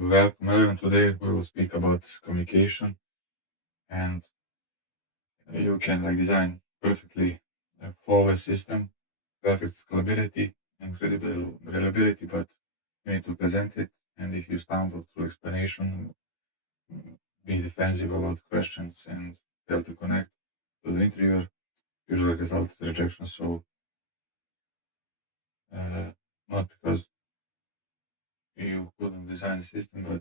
Welcome everyone. Today we will speak about communication, and you can design perfectly a flawless system, perfect scalability, incredible reliability, but you need to present it. And if you stumble through explanation, be defensive about questions and fail to connect to the interviewer, usually result in rejection. So uh, not because you couldn't design the system, but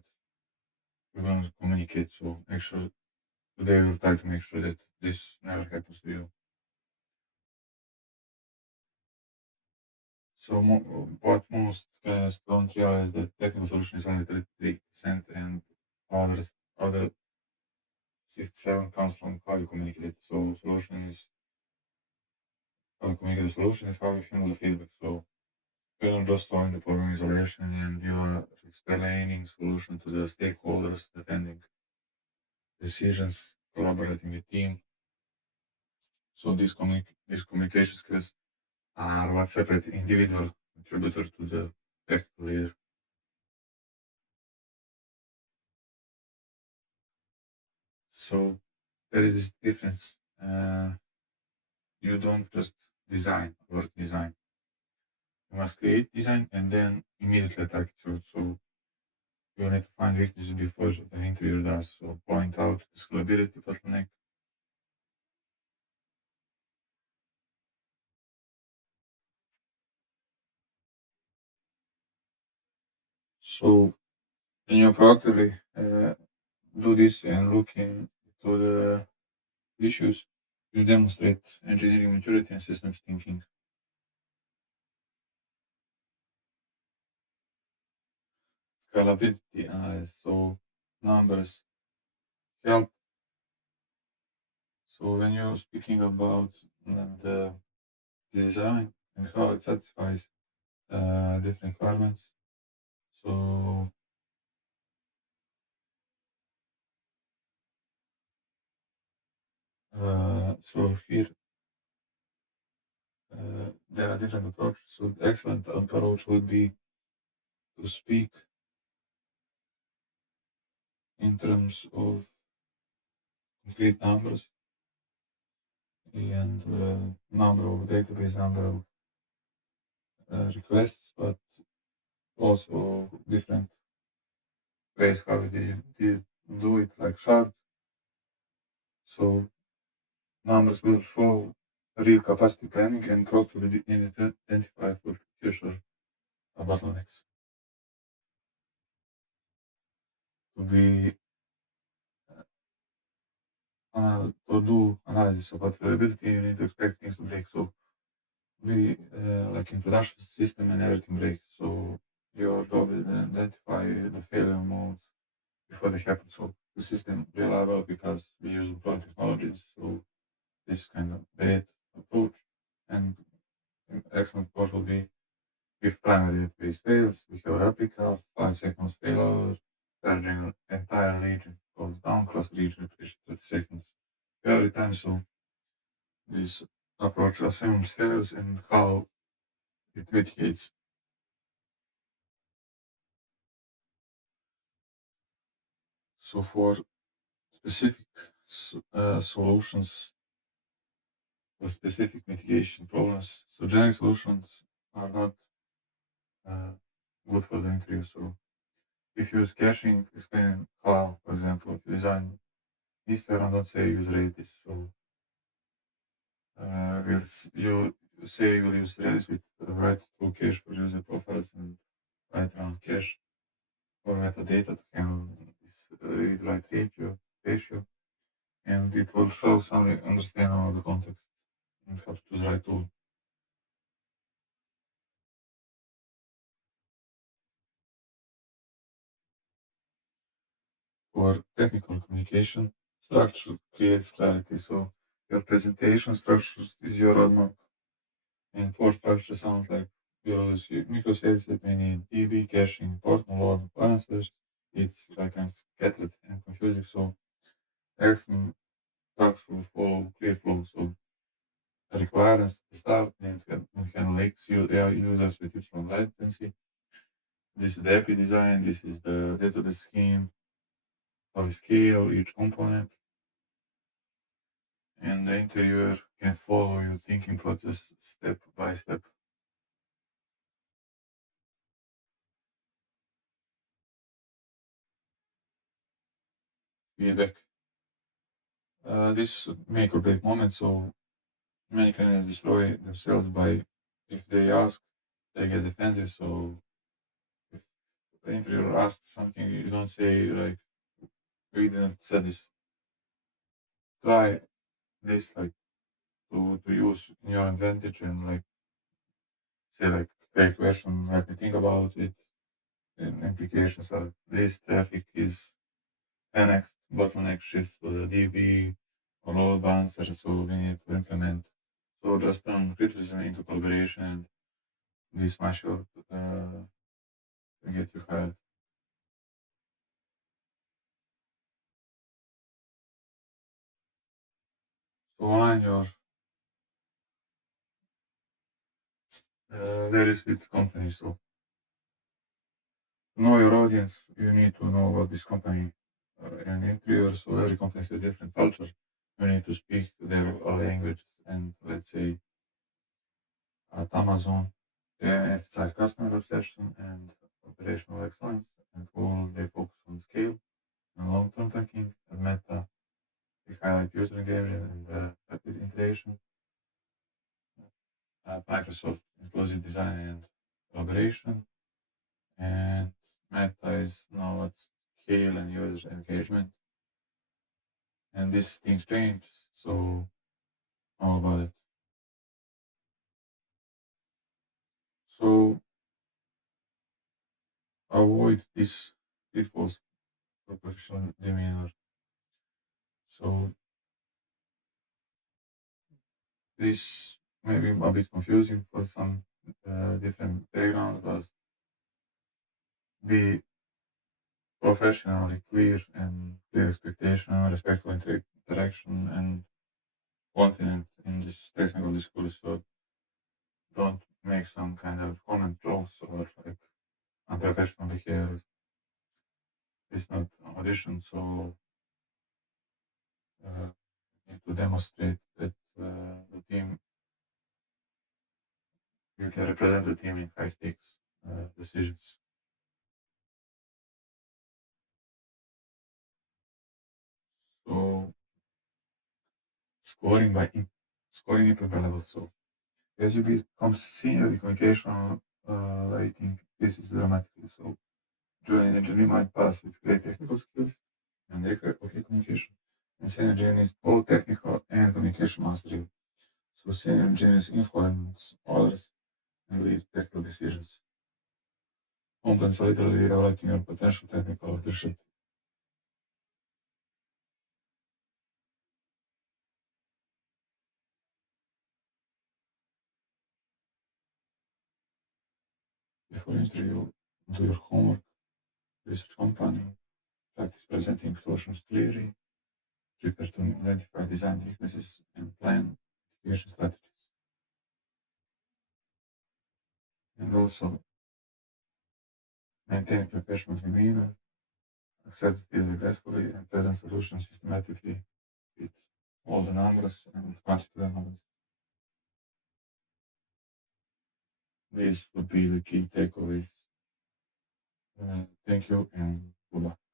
you don't communicate. So make sure today we'll try to make sure that this never happens to you. So what most don't realize that technical solution is only 33% and other 67 comes from how you communicate it. So solution is how you communicate the solution and how you handle the feedback. So you're not just solving the problem isolation and you are explaining solution to the stakeholders, defending decisions, collaborating with team. So these communication skills are what separate individual contributor to the technical leader. So there is this difference. You don't just design or design. You must create design and then immediately attack it. So you need to find weaknesses before the interviewer does. So point out the scalability bottleneck. So when you proactively do this and look into the issues, you demonstrate engineering maturity and systems thinking. Scalability analysis. So numbers help. So when you're speaking about the design and how it satisfies different requirements. So, so here there are different approaches. So, the excellent approach would be to speak in terms of concrete numbers and number of database, number of requests, but also different ways how we did do it, like shard. So, numbers will show real capacity planning and proactively identify for future bottlenecks. To be to do analysis about reliability, you need to expect things to break. So we like introduction system and everything breaks. So your job is to identify the failure modes before they happen. So the system reliable because we use broad technologies. So this kind of bad approach and an excellent approach will be if primary database fails, we have a replica, 5 seconds failure, charging entire region goes down, cross region replication 30 seconds every time. So this approach assumes failures and how it mitigates. So for specific solutions for specific mitigation problems, so generic solutions are not uh, good for the interview. So if you use caching, explain how, for example, if you design Easter and don't say use Redis. So you say you will use Redis with the right to cache for user profiles and right around cache or metadata to handle this read write ratio, and it will show some understanding of the context and how to choose the right tool. For technical communication, structure creates clarity. So your presentation structure is your roadmap, and for structure sounds like you use microservices that may need DB, caching, port load balancers. It's like kind of scattered and confusing. So excellent structure will follow clear flow. So requirements to start and can leaks users with its own latency. This is the API design, this is the database scheme, how we scale each component, and the interviewer can follow your thinking process step by step. Feedback. This make or break moment, so many candidates destroy themselves by if they ask, they get defensive. So if the interviewer asks something, you don't say like, "We didn't say this." Try this like to use in your advantage and like say like, "Great question. Let me think about it." And implications are this traffic is 10x bottleneck shifts to the DB or load balancer, so we need to implement. So just turn criticism into collaboration and this smash out to get you hired. So align your values with company. So to know your audience, you need to know about this company and interior. So every company has different culture. You need to speak their language. And let's say at Amazon, they emphasize customer obsession and operational excellence, and Google they focus on scale and long-term thinking. At Meta, they highlight user engagement and rapid integration. At Microsoft, inclusive design and collaboration. And Meta is now at scale and user engagement. And these things change, so how about it? So avoid these pitfalls for professional demeanor. So this may be a bit confusing for some different backgrounds, but be professionally clear and clear expectation, respectful interaction, and confident in this technical discourse. So don't make some kind of comment jokes or like unprofessional behavior. It's not audition, so need to demonstrate that the team you can represent the team in high stakes decisions. So scoring by scoring input by level. So as you become senior, the communication rating increases dramatically. So junior engineer might pass with great technical skills and okay communication. And senior engineers both technical and communication mastery. So senior engineers influence others and lead technical decisions. Competence literally evaluating your potential technical leadership. Before interview, do your homework, research company, practice presenting solutions clearly, prepare to identify design weaknesses, and plan mitigation strategies. And also maintain professional demeanor, accept failure gracefully, and present solutions systematically with all the numbers and quantitative analysis. These would be the key takeaways. Thank you and goodbye.